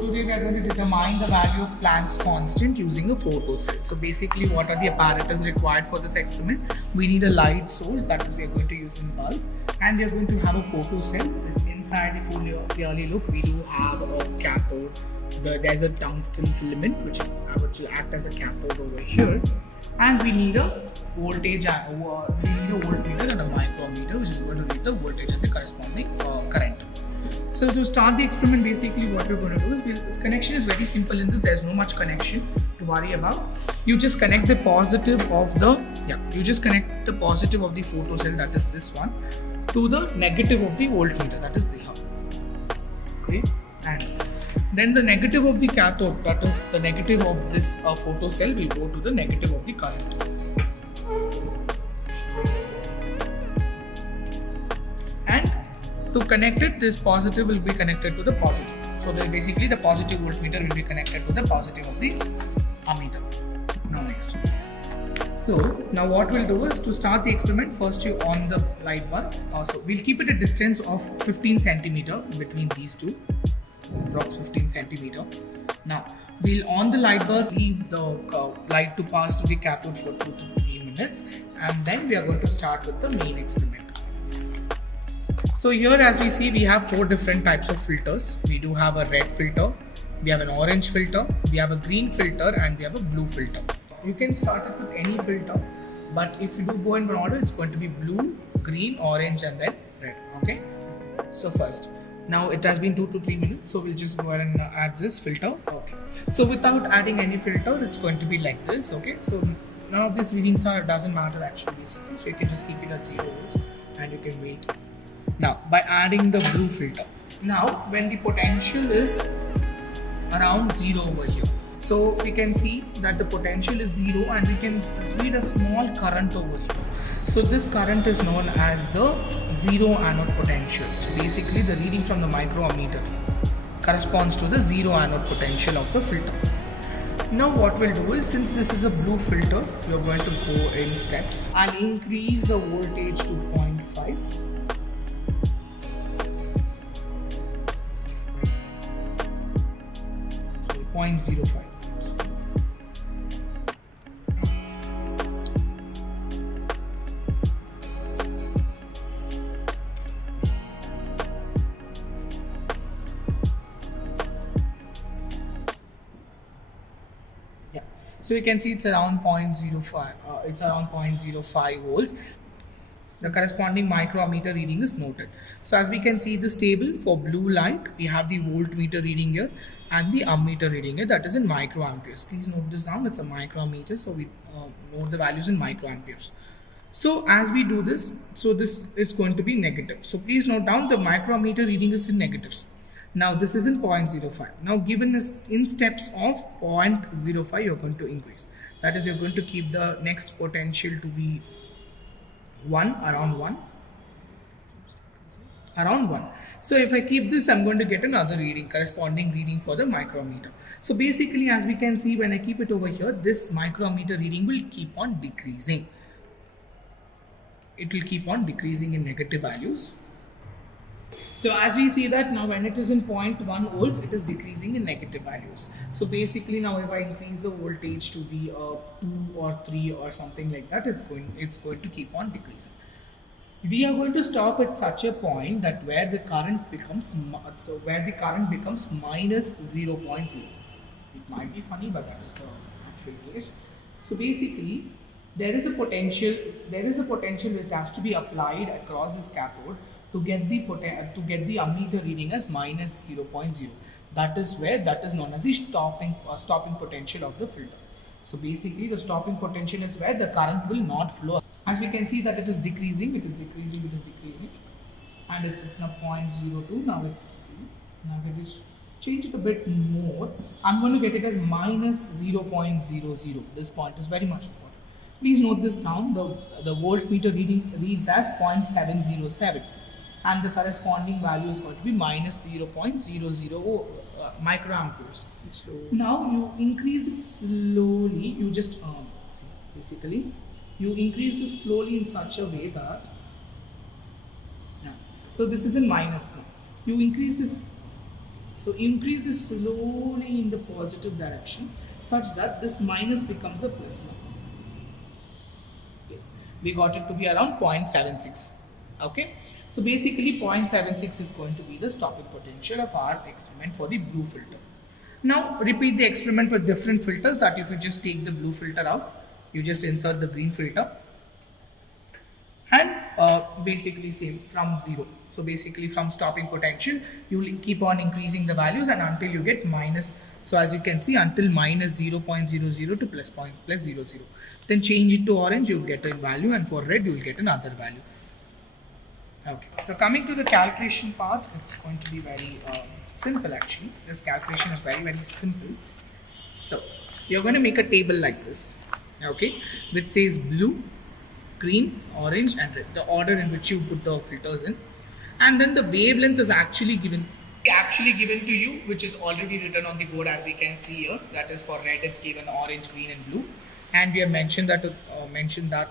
today we are going to determine the value of Planck's constant using a photocell. So basically what are the apparatus required for this experiment? We need a light source, that is we are going to use in bulb, and we are going to have a photocell which inside, if you clearly look, we do have a cathode. There's a tungsten filament which will act as a cathode over here, and we need a voltage, we need a voltmeter and a micrometer which is going to read the voltage and the corresponding current. So to start the experiment, basically what we're going to do is, this connection is very simple in this. There's no much connection to worry about. You just connect the positive of the photocell, that is this one, to the negative of the voltmeter, that is the here. Okay, and then the negative of the cathode, that is the negative of this photocell, will go to the negative of the current. And to connect it, this positive will be connected to the positive. So basically the positive voltmeter will be connected to the positive of the ammeter. Now next. So now what we'll do is, to start the experiment, first you on the light bulb. So we'll keep it a distance of 15 centimeter between these two, approx 15 centimeter. Now we'll on the light bulb leave the light to pass to the cathode for 2 to 3 minutes, and then we are going to start with the main experiment. So here, as we see, we have 4 different types of filters. We do have a red filter, we have an orange filter, we have a green filter, and we have a blue filter. You can start it with any filter, but if you do go in order, it's going to be blue, green, orange, and then red. Okay. So first, now it has been 2 to 3 minutes, so we'll just go ahead and add this filter. Okay. So without adding any filter, it's going to be like this. Okay. So none of these readings doesn't matter actually, basically. So you can just keep it at 0 volts, and you can wait. Now by adding the blue filter, now when the potential is around 0 over here, so we can see that the potential is 0, and we can read a small current over here. So this current is known as the zero anode potential. So basically the reading from the micrometer corresponds to the zero anode potential of the filter. Now what we'll do is, since this is a blue filter, we are going to go in steps. I'll increase the voltage to 0.5. So 0.05 volts. So you can see it's around 0.05. It's around 0.05 volts. The corresponding micrometer reading is noted. So as we can see this table, for blue light, we have the voltmeter reading here and the ammeter reading here, that is in microamperes. Please note this down, it's a micrometer, so we note the values in microamperes. So as we do this, so this is going to be negative. So please note down, the micrometer reading is in negatives. Now this is in 0.05. Now given this in steps of 0.05, you're going to increase. That is, you're going to keep the next potential to be around 1. So if I keep this, I'm going to get another reading, corresponding reading for the micrometer. So basically, as we can see, when I keep it over here, this micrometer reading will keep on decreasing. It will keep on decreasing in negative values. So as we see that now, when it is in 0.1 volts, it is decreasing in negative values. So basically now, if I increase the voltage to be 2 or 3 or something like that, it's going to keep on decreasing. We are going to stop at such a point that where the current becomes minus 0.0. It might be funny, but that is the actual case. So basically, there is a potential which has to be applied across this cathode to get the ammeter reading as minus 0.0. That is known as the stopping potential of the filter. So basically the stopping potential is where the current will not flow. As we can see that it is decreasing, and it's at now 0.02. Now it is change it a bit more. I'm going to get it as minus 0.00. This point is very much important. Please note this down. The voltmeter reading reads as 0.707. And the corresponding value is going to be minus 0.00 microamperes. Now you increase it slowly. You just basically you increase this slowly in such a way that so this is in minus now. You increase this So increase this slowly in the positive direction such that this minus becomes a plus number. Yes, we got it to be around 0.76. Okay, so basically 0.76 is going to be the stopping potential of our experiment for the blue filter. Now repeat the experiment with different filters. That if you just take the blue filter out, you just insert the green filter, and basically same from 0. So basically from stopping potential you will keep on increasing the values and until you get minus. So as you can see, until minus 0.00 to plus 0.00. Then change it to orange, you will get a value, and for red you will get another value. Okay, so coming to the calculation part, it's going to be very simple actually. This calculation is very simple. So you're going to make a table like this, okay, which says blue, green, orange and red, the order in which you put the filters in, and then the wavelength is actually given to you, which is already written on the board as we can see here. That is for red it's given orange, green and blue, and we have mentioned that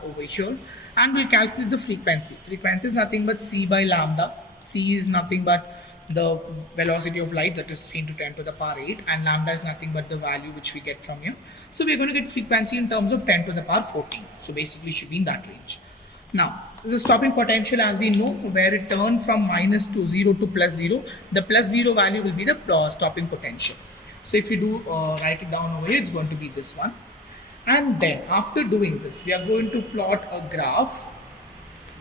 over here. And we'll calculate the frequency. Frequency is nothing but c by lambda. C is nothing but the velocity of light, that is 3 into 10 to the power 8, and lambda is nothing but the value which we get from here. So we are going to get frequency in terms of 10 to the power 14. So basically it should be in that range. Now the stopping potential, as we know, where it turned from minus to 0 to plus 0, the plus 0 value will be the stopping potential. So if you do write it down over here, it's going to be this one. And then after doing this, we are going to plot a graph.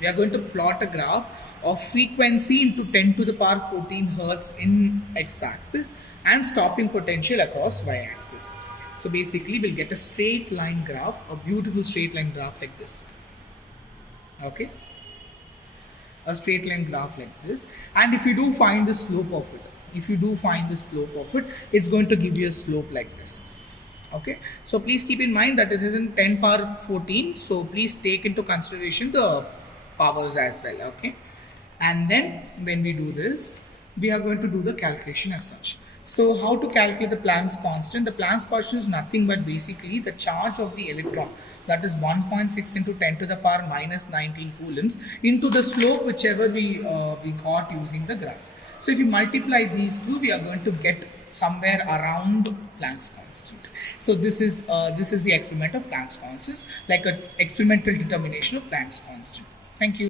We are going to plot a graph of frequency into 10 to the power 14 hertz in x-axis and stopping potential across y-axis. So basically we'll get a straight line graph, a beautiful straight line graph like this. Okay, a straight line graph like this. And if you do find the slope of it, it's going to give you a slope like this. Okay, so please keep in mind that it is in 10 power 14, so please take into consideration the powers as well. Okay, and then when we do this, we are going to do the calculation as such. So how to calculate the Planck's constant? The Planck's constant is nothing but basically the charge of the electron, that is 1.6 into 10 to the power minus 19 coulombs, into the slope whichever we got using the graph. So if you multiply these two, we are going to get somewhere around Planck's constant. So this is the experiment of Planck's constant, like an experimental determination of Planck's constant. Thank you.